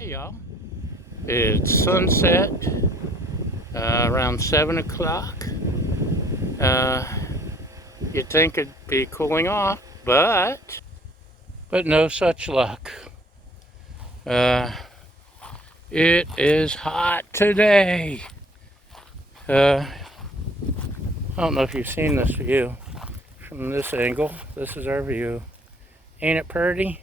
Hey y'all, it's sunset around 7 o'clock. Uh, you'd think it'd be cooling off, but no such luck. Uh, it is hot today. I don't know if you've seen this view from this angle. This is our view. Ain't it pretty?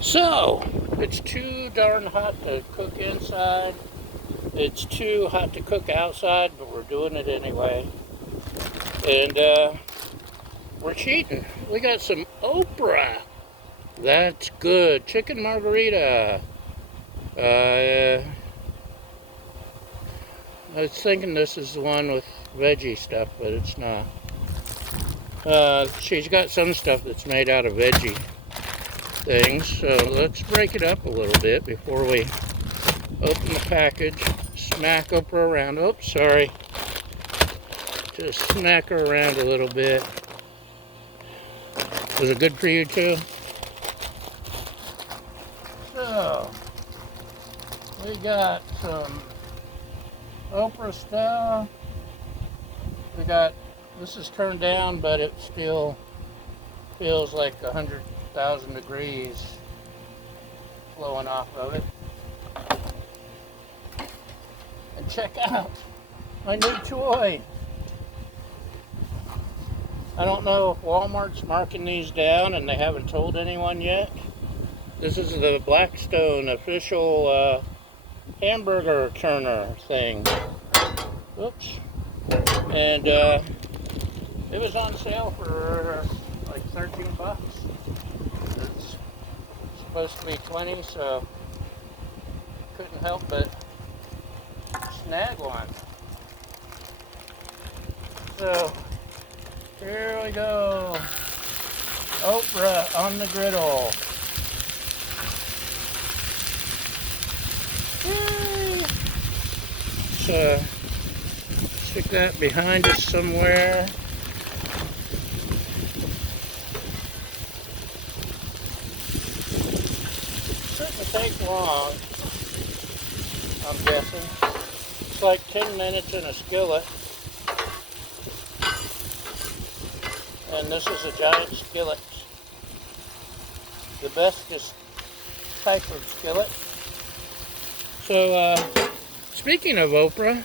So, it's too darn hot to cook inside. It's too hot to cook outside, but we're doing it anyway. And we're cheating. We got some Oprah. That's good. Chicken Margherita. I was thinking this is the one with veggie stuff, but it's not. She's got some stuff that's made out of veggie things. So let's break it up a little bit before we open the package. Smack Oprah around. Oops, sorry. Just smack her around a little bit. Was it good for you too? So, we got some Oprah stuff. We got, this is turned down, but it still feels like 100,000 degrees flowing off of it. And check out my new toy. I don't know if Walmart's marking these down and they haven't told anyone yet. This is the Blackstone official hamburger turner thing. Oops. And it was on sale for like 13 bucks. It's supposed to be 20, so couldn't help but snag one. So here we go. Oprah on the griddle. So stick that behind us somewhere. Shouldn't take long, I'm guessing. It's like 10 minutes in a skillet. And this is a giant skillet. The bestest type of skillet. So, speaking of Oprah,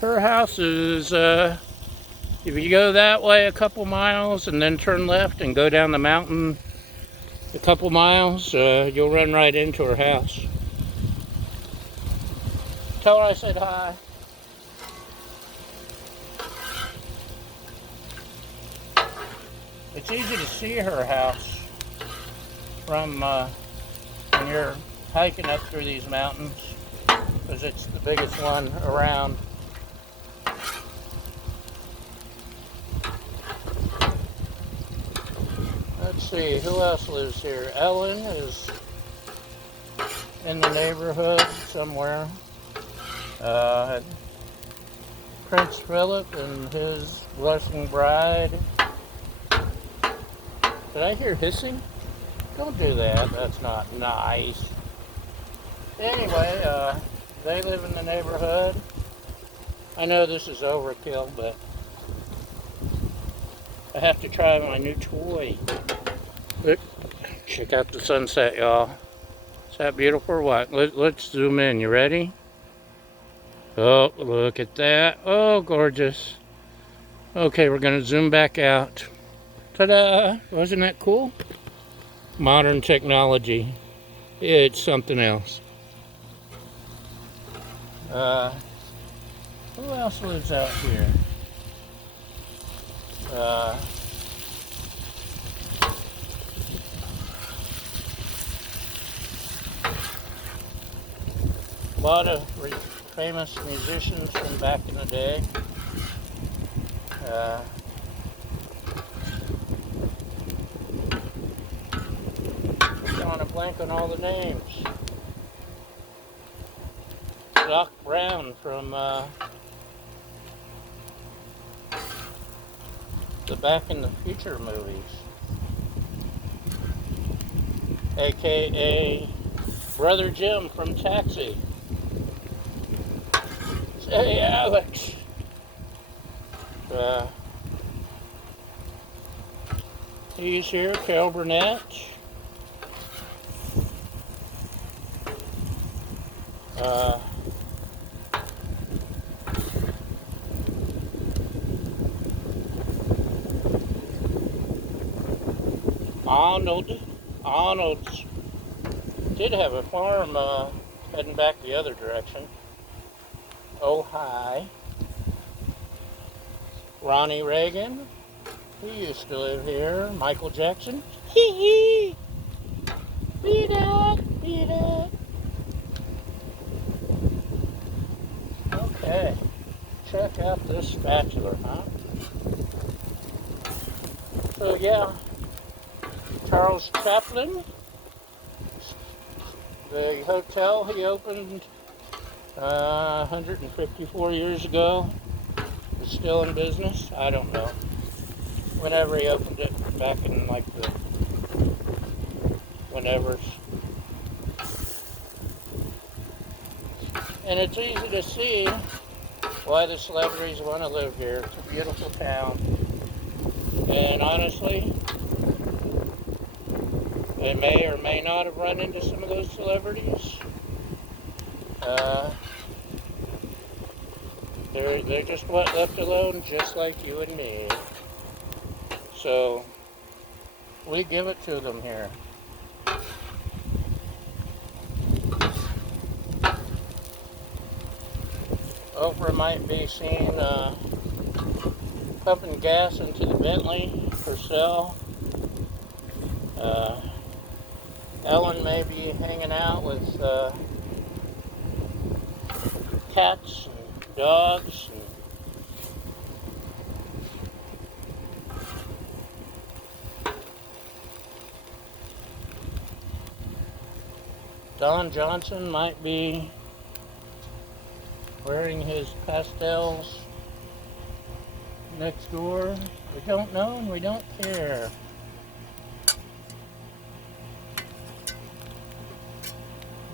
her house is, if you go that way a couple miles and then turn left and go down the mountain a couple miles, you'll run right into her house. Tell her I said hi. It's easy to see her house from when you're hiking up through these mountains, because it's the biggest one around. Let's see, who else lives here? Ellen is in the neighborhood somewhere. Prince Philip and his blushing bride. Did I hear hissing? Don't do that. That's not nice. Anyway, they live in the neighborhood. I know this is overkill, but I have to try my new toy. Look, check out the sunset, y'all. Is that beautiful or what? Let's zoom in. You ready? Oh, look at that. Oh, gorgeous. Okay, we're going to zoom back out. Ta-da! Wasn't that cool? Modern technology. It's something else. Who else lives out here? A lot of famous musicians from back in the day. Drawing a blank on all the names. Doc Brown from the Back in the Future movies, aka Brother Jim from Taxi. Hey, Alex. He's here, Carol Burnett. Arnold did have a farm heading back the other direction. Oh, hi. Ronnie Reagan, he used to live here. Michael Jackson, hee hee. Beat it, beat it. Okay, check out this spatula, huh? So yeah, Charles Chaplin, the hotel he opened 154 years ago, is still in business. I don't know. Whenever he opened it, back in like the whenevers. And it's easy to see why the celebrities want to live here. It's a beautiful town. And honestly, they may or may not have run into some of those celebrities. They're just left alone, just like you and me. So we give it to them here. Oprah might be seen pumping gas into the Bentley herself. Ellen may be hanging out with cats and dogs. Don Johnson might be wearing his pastels next door. We don't know and we don't care.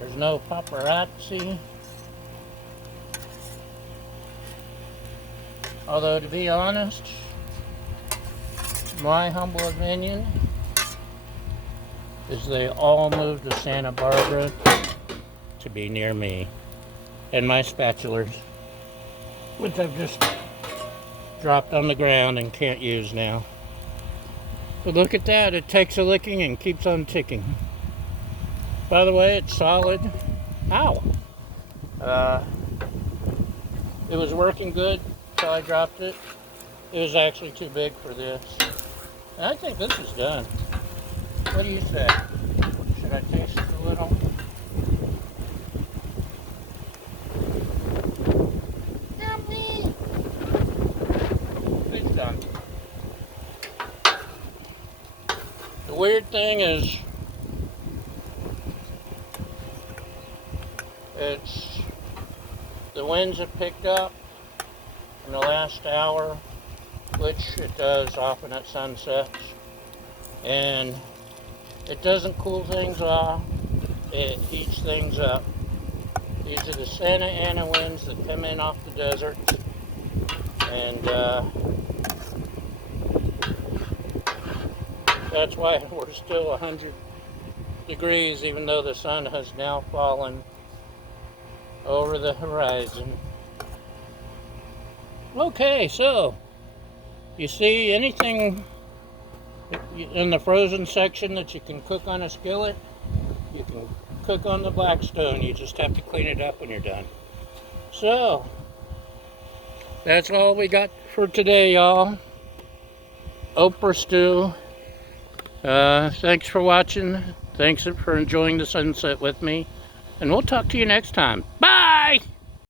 There's no paparazzi. Although, to be honest, my humble opinion is they all moved to Santa Barbara to be near me and my spatulas, which I've just dropped on the ground and can't use now. But look at that, it takes a licking and keeps on ticking. By the way, it's solid. Ow! It was working good until I dropped it. It was actually too big for this. And I think this is done. What do you say? Should I taste it a little? Yummy! It's done. The weird thing is, the winds have picked up in the last hour, which it does often at sunsets, and it doesn't cool things off, it heats things up. These are the Santa Ana winds that come in off the desert, and that's why we're still 100 degrees, even though the sun has now fallen over the horizon. Okay, so you see anything in the frozen section that you can cook on a skillet, you can cook on the Blackstone. You just have to clean it up when you're done. So that's all we got for today, y'all. Oprah stew. Thanks for watching. Thanks for enjoying the sunset with me. And we'll talk to you next time.